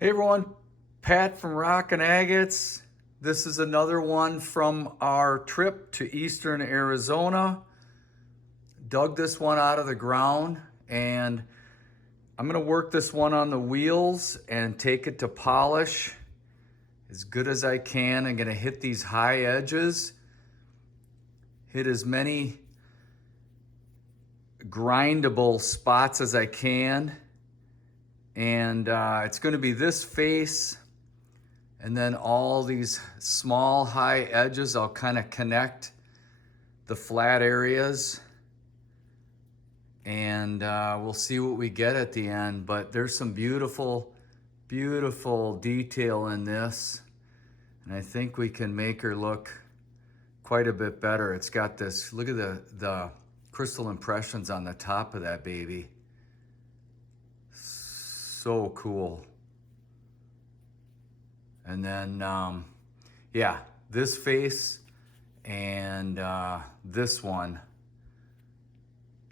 Hey everyone, Pat from Rockin' Agates. This is another one from our trip to eastern Arizona. Dug this one out of the ground and I'm gonna work this one on the wheels and take it to polish as good as I can. I'm gonna hit these high edges, hit as many grindable spots as I can. And it's gonna be this face and then all these small high edges. I'll kind of connect the flat areas and we'll see what we get at the end. But there's some beautiful, beautiful detail in this. And I think we can make her look quite a bit better. It's got this, look at the crystal impressions on the top of that baby. So cool. And then, yeah, this face and this one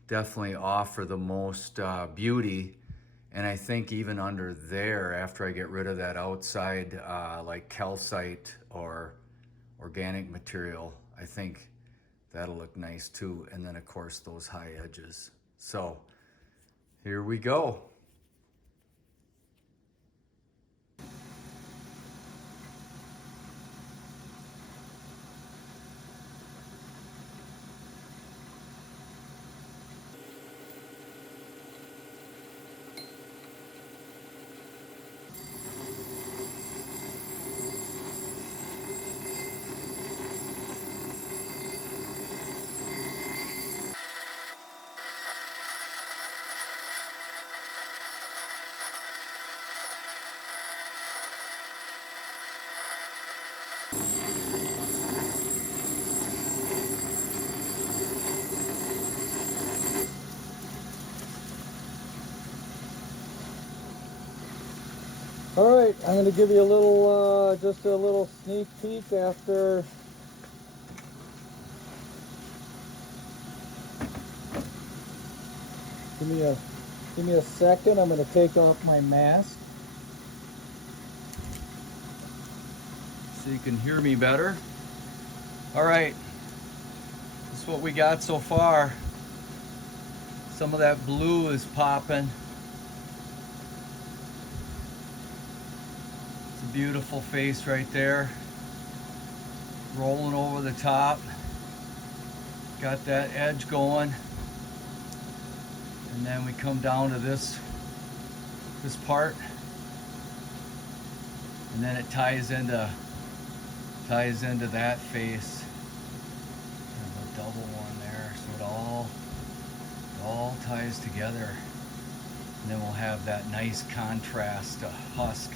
definitely offer the most beauty. And I think even under there, after I get rid of that outside like calcite or organic material, I think that'll look nice too. And then of course those high edges. So here we go. All right, I'm going to give you a little, just a little sneak peek after give me a second. I'm going to take off my mask. So you can hear me better. All right, this is what we got so far. Some of that blue is popping. It's a beautiful face right there. Rolling over the top. Got that edge going. And then we come down to this part. And then it ties into that face. And a double one there. So it all ties together. And then we'll have that nice contrast husk.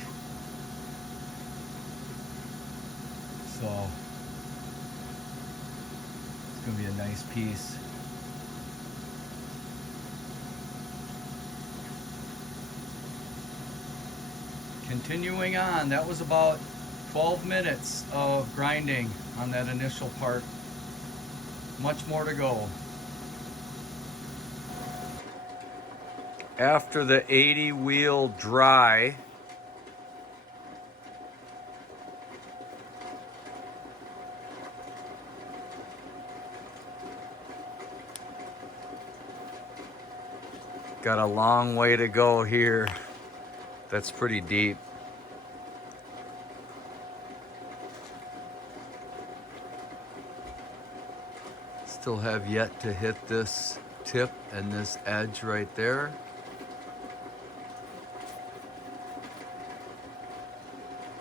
So it's gonna be a nice piece. Continuing on, that was about 12 minutes of grinding on that initial part. Much more to go. After the 80 wheel dry, got a long way to go here. That's pretty deep. Still have yet to hit this tip and this edge right there.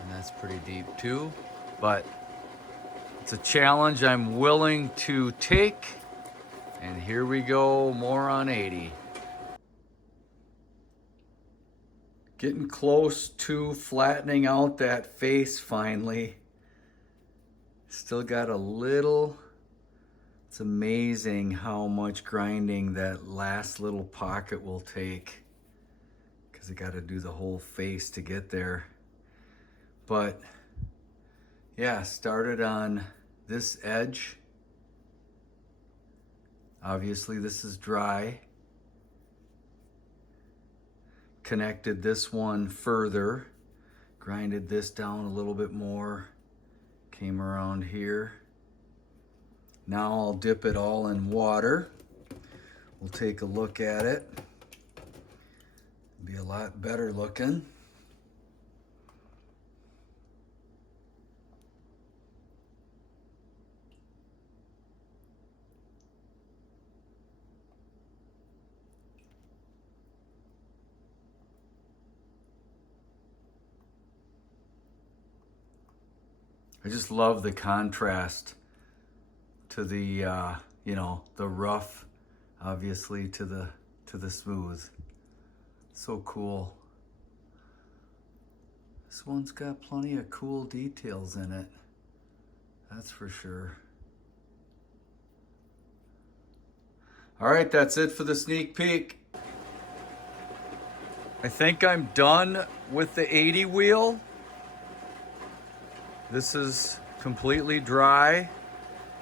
And that's pretty deep too, but it's a challenge I'm willing to take. And here we go, more on 80. Getting close to flattening out that face finally. Still got a little. It's amazing how much grinding that last little pocket will take, because I got to do the whole face to get there. But yeah, started on this edge. Obviously this is dry. Connected this one further grinded this down a little bit more, came around here. Now I'll dip it all in water. We'll take a look at it. Be a lot better looking. I just love the contrast to the, you know, the rough, obviously, to the smooth. So cool. This one's got plenty of cool details in it. That's for sure. All right, that's it for the sneak peek. I think I'm done with the 80 wheel. This is completely dry.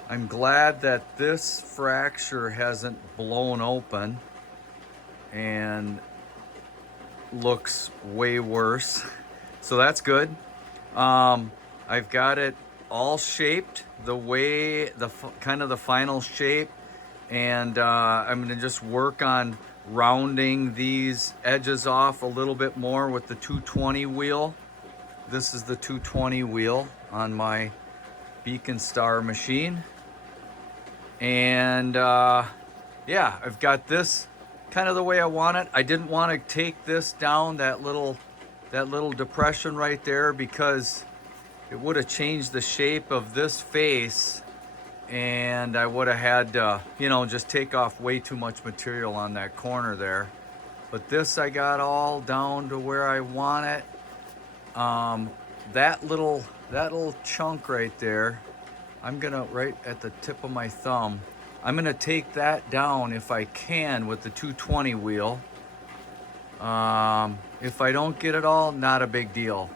I'm glad that this fracture hasn't blown open and looks way worse. So that's good. I've got it all shaped the way, kind of the final shape. And I'm gonna just work on rounding these edges off a little bit more with the 220 wheel. This is the 220 wheel on my Beacon Star machine. And yeah, I've got this kind of the way I want it. I didn't want to take this down, that little depression right there, because it would have changed the shape of this face, and I would have had to, you know, just take off way too much material on that corner there. But this I got all down to where I want it. That little chunk right there, I'm gonna, right at the tip of my thumb, I'm gonna take that down if I can with the 220 wheel. If I don't get it all, not a big deal.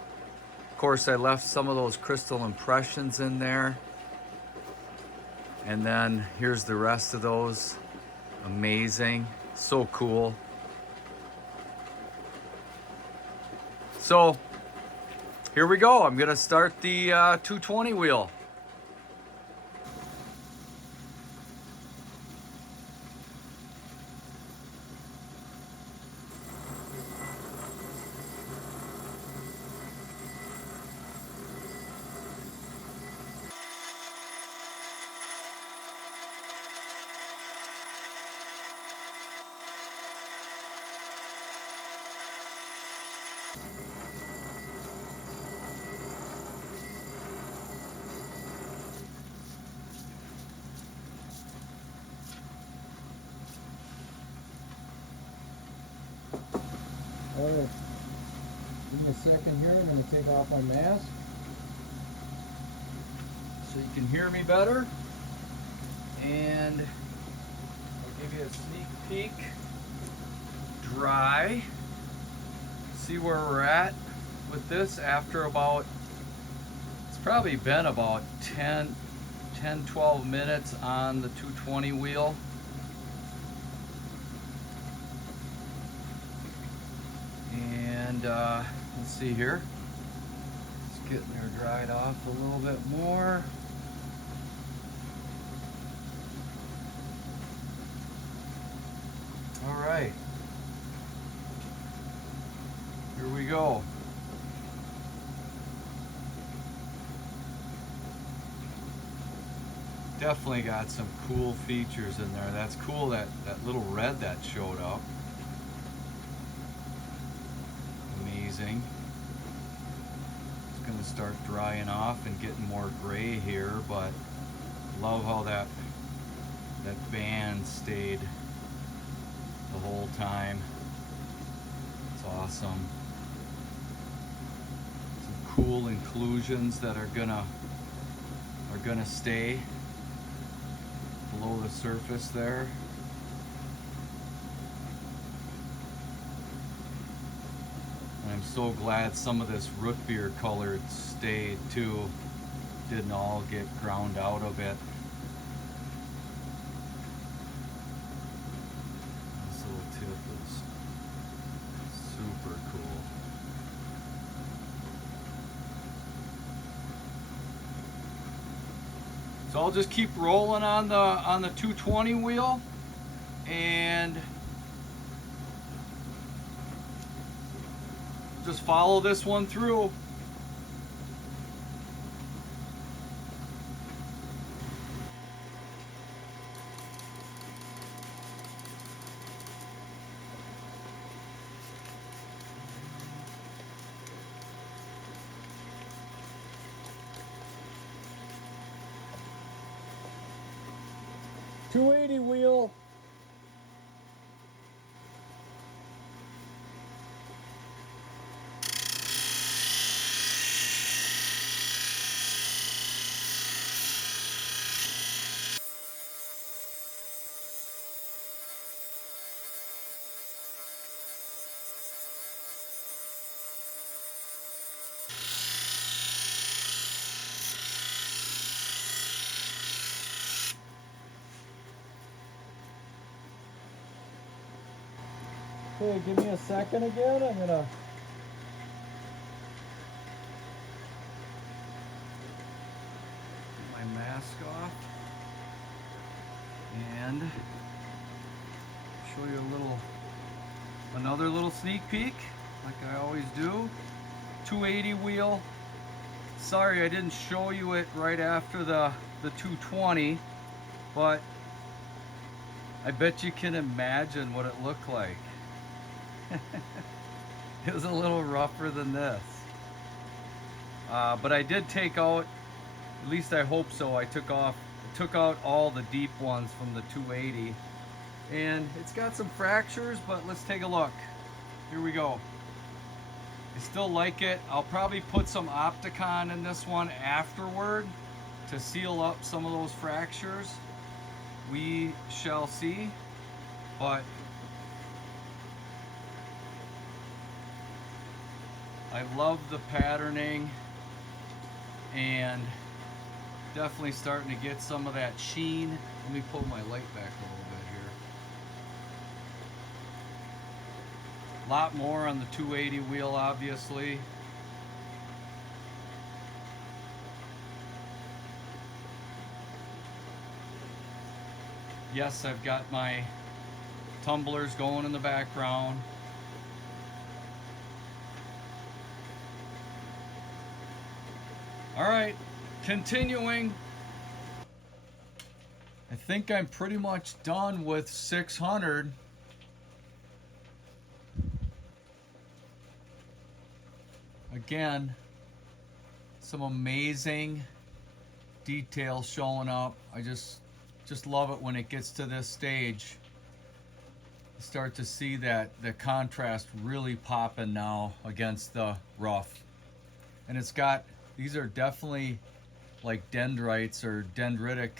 Of course, I left some of those crystal impressions in there. And then here's the rest of those. Amazing, so cool. So here we go. I'm gonna start the 220 wheel. All right, give me a second here. I'm going to take off my mask. So you can hear me better. And I'll give you a sneak peek. Dry. See where we're at with this after about, it's probably been about 10-12 minutes on the 220 wheel. And let's see here. It's getting there dried off a little bit more. All right. Here we go. Definitely got some cool features in there. That's cool, that little red that showed up. Amazing. It's gonna start drying off and getting more gray here, but love how that band stayed the whole time. It's awesome. Some cool inclusions that are gonna stay below the surface there. And I'm so glad some of this root beer colored stayed too. Didn't all get ground out of it. This little tip is super cool. So I'll just keep rolling on the 220 wheel and just follow this one through. .280 wheel. Okay, give me a second again. I'm gonna get my mask off and show you another little sneak peek, like I always do. 280 wheel. Sorry I didn't show you it right after the 220, but I bet you can imagine what it looked like. It was a little rougher than this. But I did take out, at least I hope so, I took out all the deep ones from the 280. And it's got some fractures, but let's take a look. Here we go. I still like it. I'll probably put some Opticon in this one afterward to seal up some of those fractures. We shall see. But I love the patterning and definitely starting to get some of that sheen. Let me pull my light back a little bit here. A lot more on the 280 wheel, obviously. Yes, I've got my tumblers going in the background. All right, continuing. I think I'm pretty much done with 600. Again, some amazing details showing up. I just love it when it gets to this stage. You start to see that the contrast really popping now against the rough. And it's got, these are definitely like dendrites or dendritic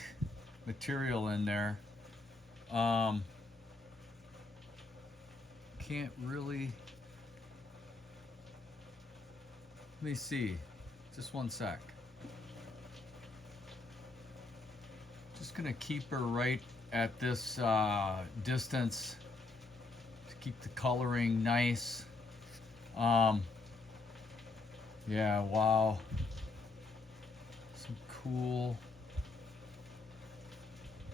material in there. Can't really, let me see, just one sec. Just gonna keep her right at this distance to keep the coloring nice. Yeah, wow. Some cool,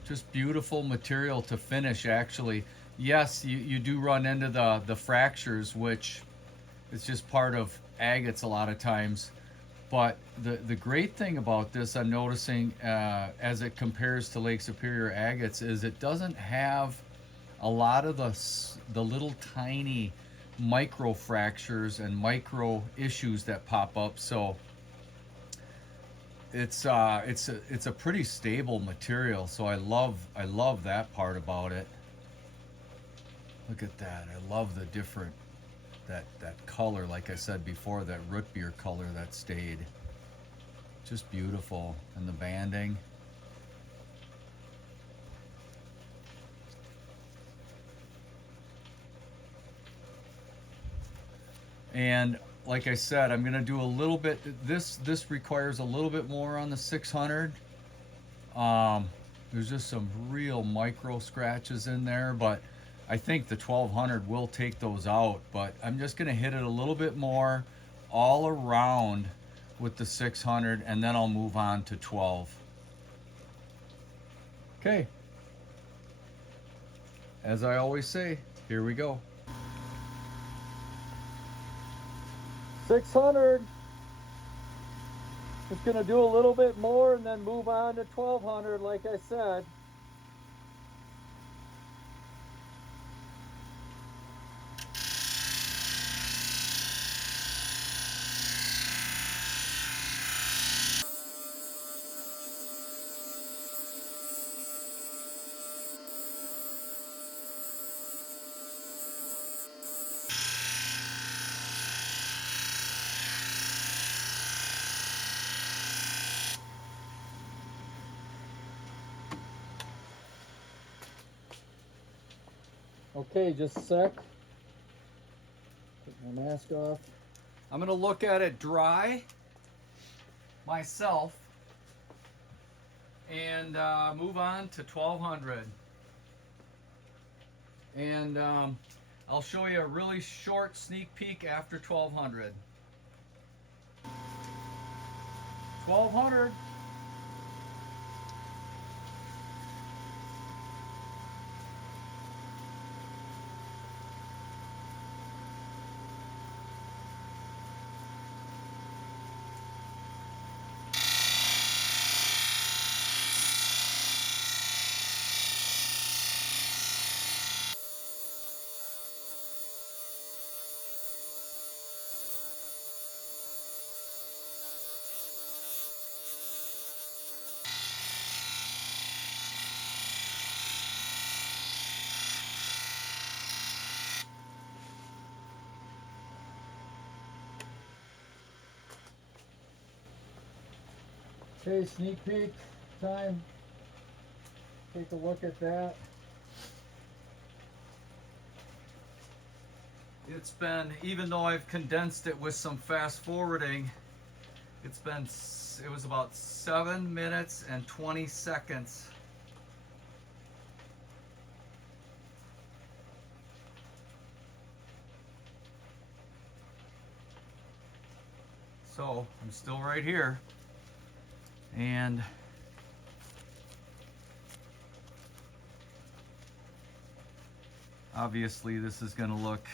just beautiful material to finish, actually. Yes, you do run into the fractures, which is just part of agates a lot of times. But the great thing about this, I'm noticing, as it compares to Lake Superior Agates, is it doesn't have a lot of the little tiny micro fractures and micro issues that pop up. So it's a pretty stable material. So I love that part about it. Look at that. I love the different that color, like I said before, that root beer color that stayed. Just beautiful. And the banding. And like I said, I'm gonna do a little bit, this requires a little bit more on the 600. There's just some real micro scratches in there, but I think the 1200 will take those out. But I'm just gonna hit it a little bit more all around with the 600, and then I'll move on to 12. Okay. As I always say, here we go. 600. Just gonna do a little bit more and then move on to 1200 like I said. Okay, just a sec. Take my mask off. I'm gonna look at it dry myself and move on to 1200. And I'll show you a really short sneak peek after 1200. 1200. Okay, sneak peek time. Take a look at that. It's been, even though I've condensed it with some fast forwarding, it was about 7 minutes and 20 seconds. So I'm still right here, and obviously this is going to look,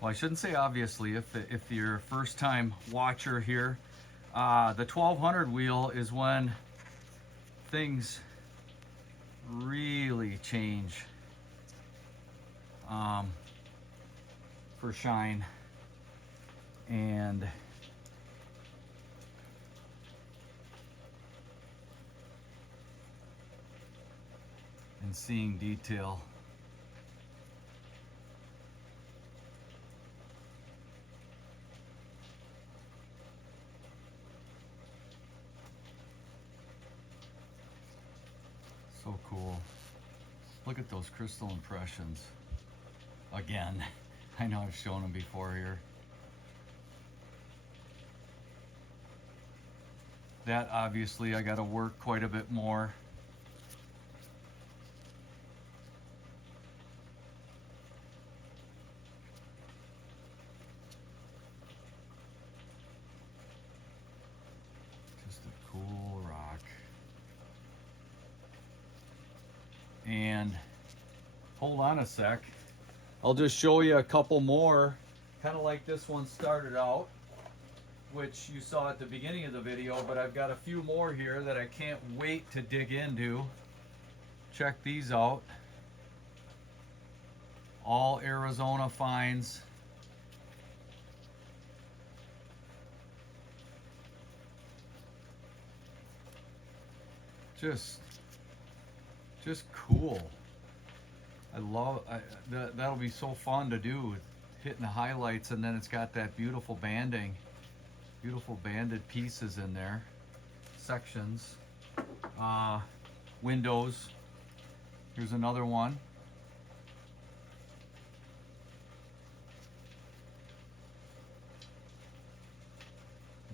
well, I shouldn't say obviously, if you're a first time watcher here, the 1200 wheel is when things really change for shine. And seeing detail. So cool. Look at those crystal impressions. Again, I know I've shown them before here. That obviously I got to work quite a bit more. Just a cool rock. And hold on a sec. I'll just show you a couple more, kind of like this one started out, which you saw at the beginning of the video, but I've got a few more here that I can't wait to dig into. Check these out. All Arizona finds. Just cool. I love that'll be so fun to do, hitting the highlights, and then it's got that beautiful banding, beautiful banded pieces in there, sections, windows. Here's another one.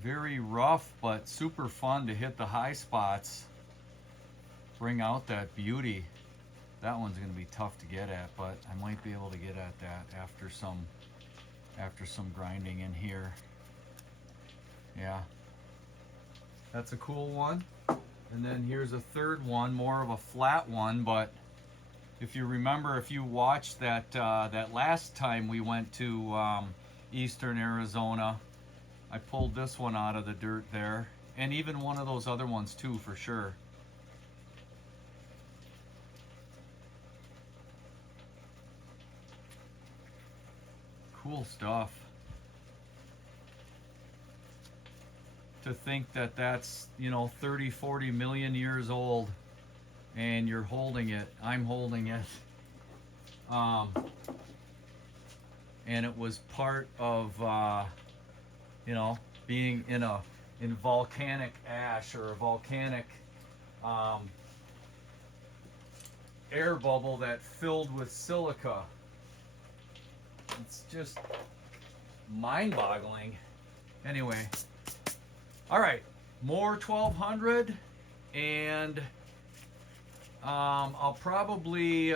Very rough, but super fun to hit the high spots, bring out that beauty. That one's going to be tough to get at, but I might be able to get at that after some grinding in here. Yeah, that's a cool one. And then here's a third one, more of a flat one, but if you remember, if you watched that that last time we went to eastern Arizona, I pulled this one out of the dirt there, and even one of those other ones too, for sure. Cool stuff. To think that that's, you know, 30, 40 million years old, and you're holding it. I'm holding it. And it was part of, you know, being in volcanic ash, or a volcanic air bubble that filled with silica. It's just mind-boggling. Anyway, all right, more 1200, and I'll probably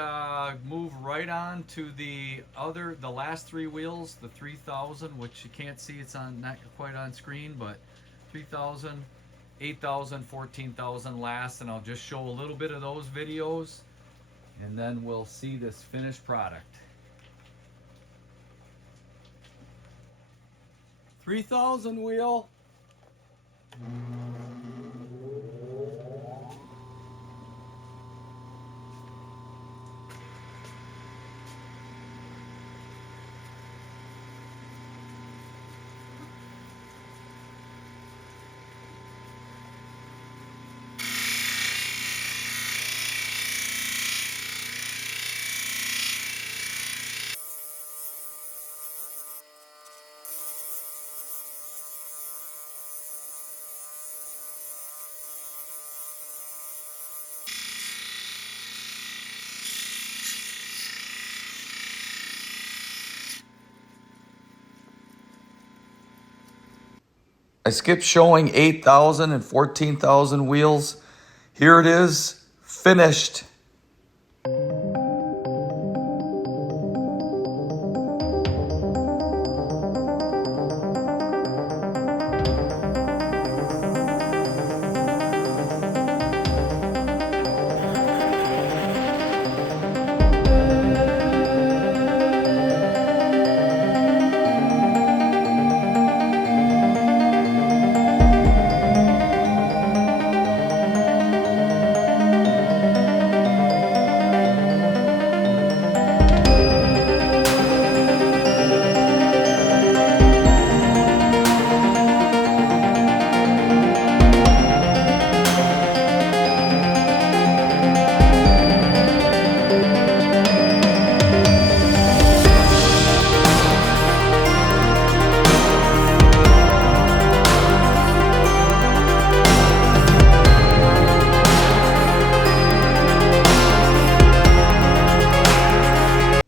move right on to the last three wheels, the 3000, which you can't see, it's not quite on screen, but 3000, 8000, 14,000 last, and I'll just show a little bit of those videos, and then we'll see this finished product. 3000 wheel. I skipped showing 8,000 and 14,000 wheels. Here it is, finished.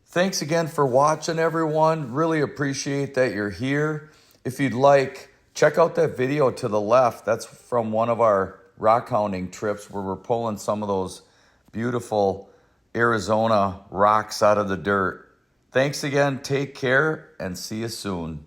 Thanks again for watching, everyone. Really appreciate that you're here. If you'd like, check out that video to the left. That's from one of our rock hounding trips where we're pulling some of those beautiful Arizona rocks out of the dirt. Thanks again, take care, and see you soon.